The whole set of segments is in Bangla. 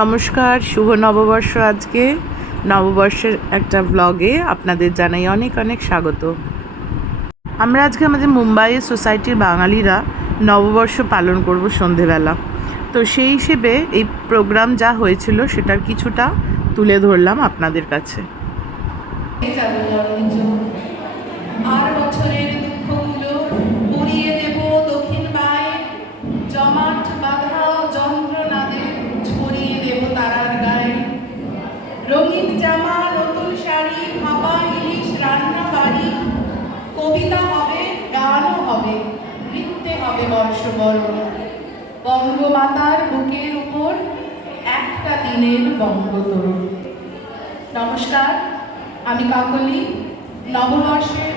নমস্কার, শুভ নববর্ষ। আজকে নববর্ষের একটা ব্লগে আপনাদের জানাই অনেক অনেক স্বাগত। আমরা আজকে আমাদের মুম্বাইয়ে সোসাইটির বাঙালিরা নববর্ষ পালন করব সন্ধেবেলা। তো সেই হিসেবে এই প্রোগ্রাম যা হয়েছিল সেটার কিছুটা তুলে ধরলাম আপনাদের কাছে। আর বছরের দুঃখগুলো উড়িয়ে দেব দক্ষিণ পায়ে, জমাট বাঁধা যন্ত্রণাদের ছড়িয়ে দেব তারার গায়ে। রঙিন জামা, নতুন শাড়ি, ভাপা ইলিশ, রান্না বাড়ি, কবিতা হবে, গানও হবে, নৃত্যে হবে বর্ষবরণ। বঙ্গমাতার বুকের উপর একটা দিনের বঙ্গতরুণ। নমস্কার, আমি কাকলি। নববর্ষের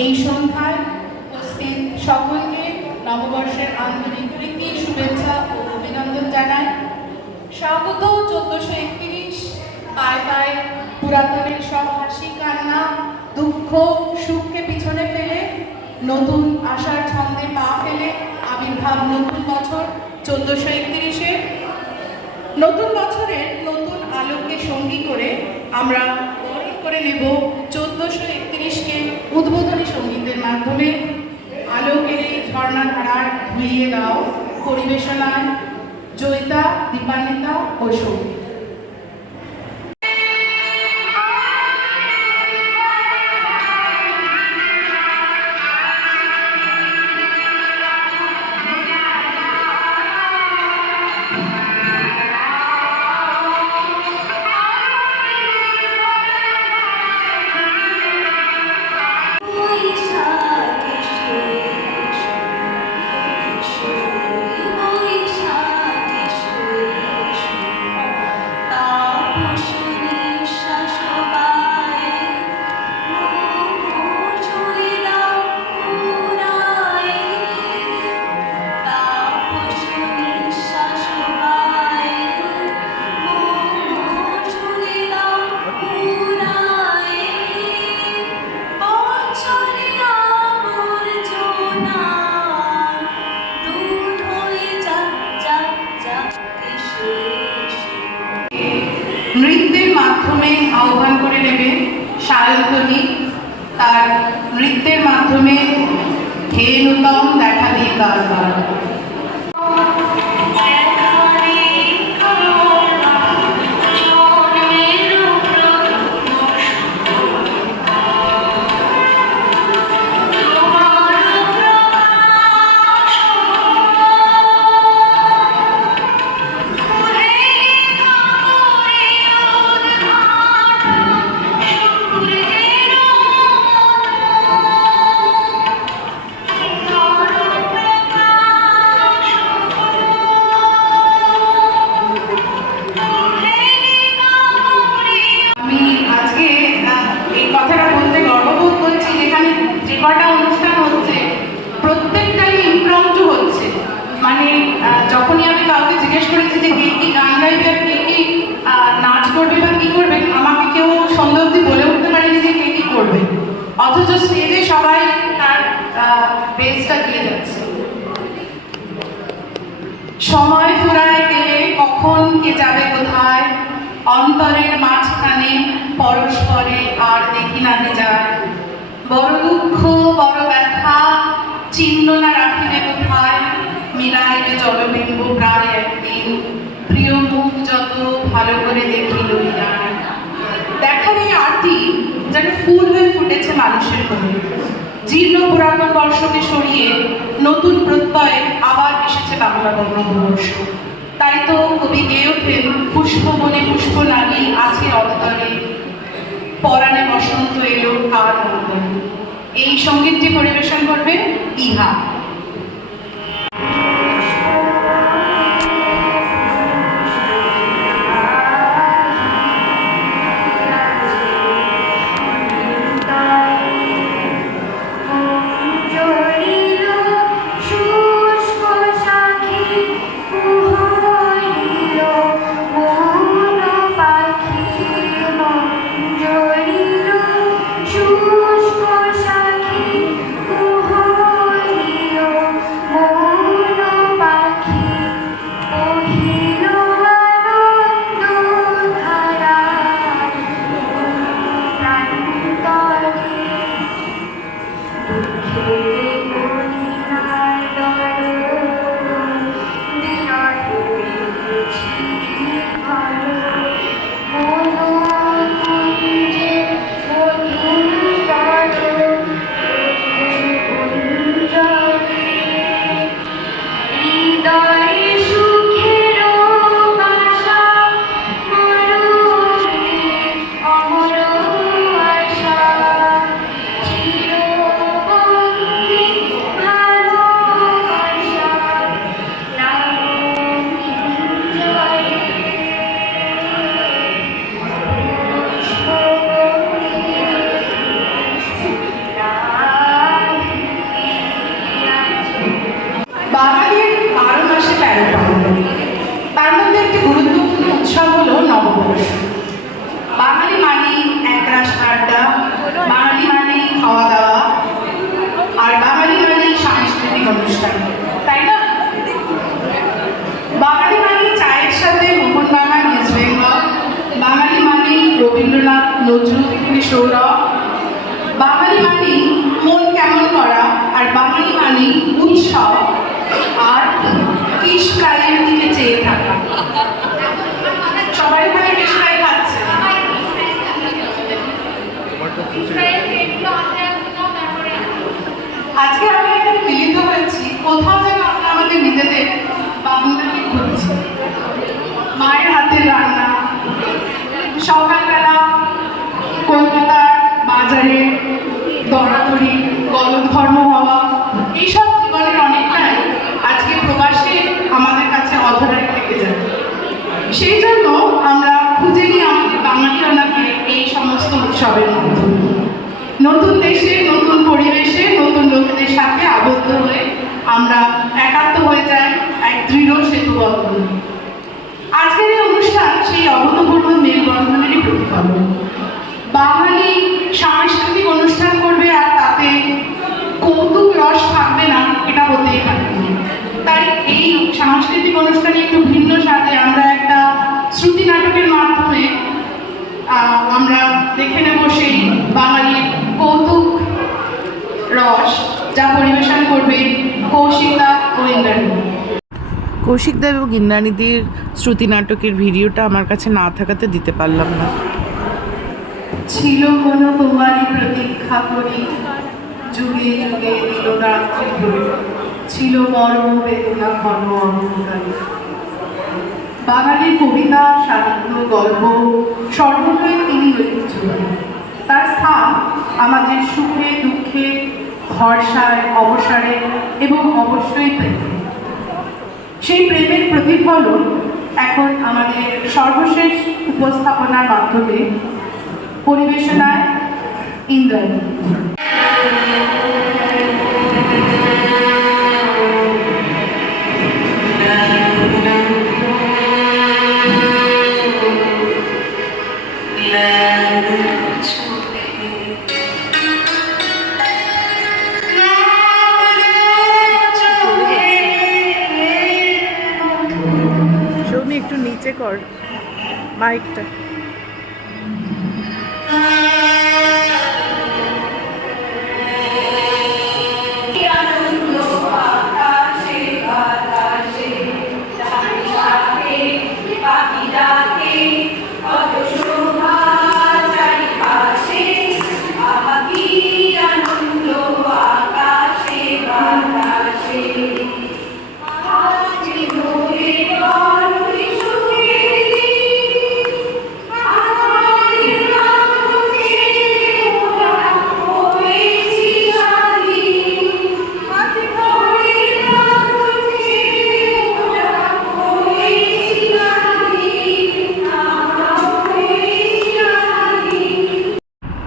এই সন্ধ্যায় উপস্থিত সকলকে নববর্ষের আন্তরিক প্রীতি, শুভেচ্ছা ও অভিনন্দন জানাই। স্বাগত 1431। পায়ে পায়ে পুরাতনের সব হাসি কান্না, দুঃখ সুখকে পিছনে ফেলে, নতুন আশার ছন্দে পা ফেলে আবির্ভাব নতুন বছর 1431-এর। নতুন বছরের নতুন আলোককে সঙ্গী করে আমরা করে নেব 1431-কে উদ্বোধনী সঙ্গীতের মাধ্যমে। আলোকের এই ঝর্ণাধারার ধুইয়ে দাও পরিবেশনায় জয়িতা, দীপান্বিতা ও সঙ্গীত। নৃত্যের মাধ্যমে আহ্বান করে নেবে সায়ন্তনী। তার নৃত্যের মাধ্যমে হে নূতন দেখা দিয়ে কারবার। কটা অনুষ্ঠান হচ্ছে প্রত্যেকটাই ইমপ্রম্পটু হচ্ছে। মানে যখনই আমি কাউকে জিজ্ঞেস করেছি যে কে কি গান গাইবে আর কে কি নাচ করবে বা কি করবে, আমাকে কেউ সন্ধ্যা অবধি বলে উঠতে পারেনি যে কে কি করবে, অথচ স্টেজে সবাই তার বেসটা দিয়ে যাচ্ছে। সময় ফুরায় গেলে কখন কে যাবে কোথায়, অন্তরের মাঝখানে পরস্পরে আর দেখি না যায়। বড় দুঃখ বড় ব্যথা চিহ্ন না রাখিলে কোথায়, মিলাইবে জলবিম্ব প্রায় একদিন, প্রিয় মুখ যত ভালো করে দেখি লইলাম। দেখার এই আরতি যেন ফুল হয়ে ফুটেছে মানুষের মনে। জীর্ণ পুরাতন বর্ষকে সরিয়ে নতুন প্রত্যয়ে আবার এসেছে বাংলা নববর্ষ। তাই তো কবি গেয়ে ওঠেন, পুষ্প বনে পুষ্প নারী আছে অন্তরে, পরাণে বসন্ত এলো আর নন্দন। এই সঙ্গীতটি পরিবেশন করবে ইহা। শুষ্ক সাথী নজরুল থেকে সৌরভ। বাঙালি মানে মন কেমন করা, আর বাঙালি মানে উৎসব আর ফিশ ফ্রাইয়ের দিকে চেয়ে থাকা। সবাই এখানে ফিশ ফ্রাই খাচ্ছে। আজকে আমরা এখানে মিলিত হয়েছি, কোথাও যেন আমরা আমাদের নিজেদের বাংলাকে খুঁজছি। মায়ের হাতের রান্না, সকালবেলা কলকাতার বাজারে দরাদরি গলধর্ম হওয়া, এইসব জীবনের অনেকটাই আজকে প্রবাসে আমাদের কাছে অধরাই থেকে যায়। সেই জন্য আমরা খুঁজে নিই আমাদের বাঙালিয়ানাকে এই সমস্ত উৎসবের মধ্যে। নতুন দেশে, নতুন পরিবেশে, নতুন লোকেদের সাথে আবদ্ধ হয়ে আমরা একাত্ম হয়ে যাই এক দৃঢ় সেতুবদ্ধ। আজকের এই অনুষ্ঠান সেই অভূতপূর্ব মেলবন্ধনেরই প্রতিফলন। বাঙালি সাংস্কৃতিক অনুষ্ঠান করবে আর তাতে কৌতুক রস থাকবে না, এটা হতেই পারে না। তাই এই সাংস্কৃতিক অনুষ্ঠানে একটু ভিন্ন স্বাদে আমরা একটা শ্রুতি নাটকের মাধ্যমে আমরা দেখে নেব সেই বাঙালির কৌতুক রস, যা পরিবেশন করবে কৌশিকদা ও ইন্দ্রাণী। কৌশিকদা এবং ইন্দ্রাণীদের শ্রুতি নাটকের ভিডিওটা আমার কাছে না থাকাতে দিতে পারলাম না। ছিল কোনো তোমারই প্রতীক্ষা করি, যুগে যুগে দিল রাত্রি ধরে, ছিল মর্ম বেদনা ঘন অন্ধকারে। বাঙালির কবিতা, সাহিত্য, গল্প সর্বত্রই তিনি ঐতিহ্যবাহী। তার স্থান আমাদের সুখে দুঃখে, ভরসায় অবসরে এবং অবশ্যই প্রেমে। সেই প্রেমের প্রতিফলন এখন আমাদের সর্বশেষ উপস্থাপনার মাধ্যমে পরিবেশনায় ইন্দ্রাণী। সৌমি একটু নিচে কর মাইকটা।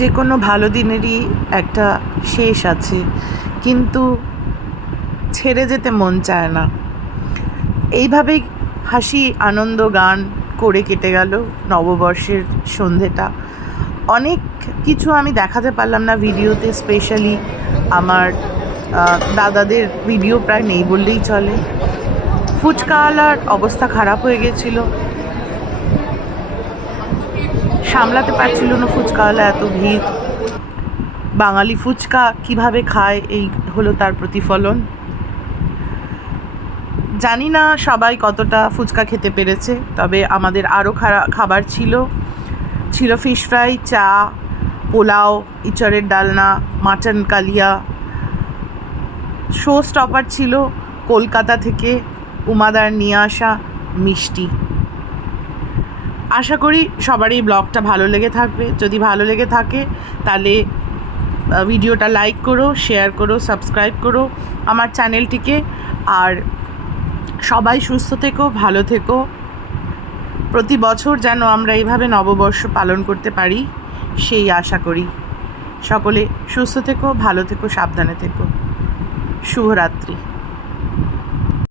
যে কোনো ভালো দিনেরই একটা শেষ আছে, কিন্তু ছেড়ে যেতে মন চায় না। এইভাবেই হাসি আনন্দ গান করে কেটে গেল নববর্ষের সন্ধেটা। অনেক কিছু আমি দেখাতে পারলাম না ভিডিওতে, স্পেশালি আমার দাদাদের ভিডিও প্রায় নেই বললেই চলে। ফুচকাওয়ালার অবস্থা খারাপ হয়ে গেছিলো, সামলাতে পারছিল না ফুচকাওয়ালা, এত ভিড়। বাঙালি ফুচকা কিভাবে খায়, এই হলো তার প্রতিফলন। জানি না সবাই কতটা ফুচকা খেতে পেরেছে, তবে আমাদের আরও খাবার ছিল ফিশ ফ্রাই, চা, পোলাও, ইঁচড়ের ডালনা, মাটন কালিয়া। শো স্টপার ছিল কলকাতা থেকে উমাদার নিয়ে আসা মিষ্টি। আশা করি সবারই ব্লগটা ভালো লেগে থাকবে। যদি ভালো লেগে থাকে তাহলে ভিডিওটা লাইক করো, শেয়ার করো, সাবস্ক্রাইব করো আমার চ্যানেলটিকে। আর সবাই সুস্থ থেকো, ভালো থেকো। প্রতি বছর যেন আমরা এইভাবে নববর্ষ পালন করতে পারি সেই আশা করি। সকলে সুস্থ থেকো, ভালো থেকো, সাবধানে থেকো। শুভরাত্রি।